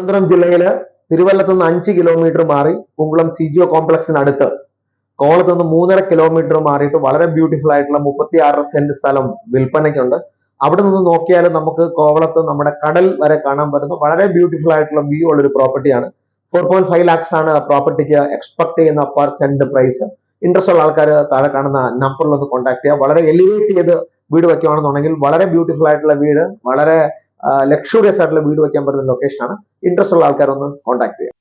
തിരുവനന്തപുരം ജില്ലയിൽ തിരുവല്ലത്ത് നിന്ന് അഞ്ച് കിലോമീറ്റർ മാറി കുമ്പളം സി ജിഒ കോംപ്ലക്സിനടുത്ത് കോളത്ത് നിന്ന് മൂന്നര കിലോമീറ്റർ മാറിയിട്ട് വളരെ ബ്യൂട്ടിഫുൾ ആയിട്ടുള്ള മുപ്പത്തി ആറ് സെന്റ് സ്ഥലം വിൽപ്പനയ്ക്കുണ്ട്. അവിടെ നിന്ന് നോക്കിയാൽ നമുക്ക് കോവളത്ത് നമ്മുടെ കടൽ വരെ കാണാൻ പറ്റുന്ന വളരെ ബ്യൂട്ടിഫുൾ ആയിട്ടുള്ള വ്യൂ ഉള്ള ഒരു പ്രോപ്പർട്ടിയാണ് ഫോർ പോയിന്റ് ഫൈവ് ലാക്സ് ആണ് പ്രോപ്പർട്ടിക്ക് എക്സ്പെക്ട് ചെയ്യുന്ന പെർ സെന്റ് പ്രൈസ് ഇൻട്രസ്റ്റ് ഉള്ള ആൾക്കാർ താഴെ കാണുന്ന നമ്പറിൽ ഒന്ന് കോൺടാക്ട് ചെയ്യുക വളരെ എലിവേറ്റ് ചെയ്ത് വീട് വെക്കുകയാണെന്നുണ്ടെങ്കിൽ വളരെ ബ്യൂട്ടിഫുൾ ആയിട്ടുള്ള വീട് വളരെ ലക്ഷറിയസ് ആയിട്ടുള്ള വീട് വെക്കാൻ പറ്റുന്ന ലൊക്കേഷനാണ് ഇൻട്രസ്റ്റ് ഉള്ള ആൾക്കാരൊന്ന് കോൺടാക്ട് ചെയ്യുക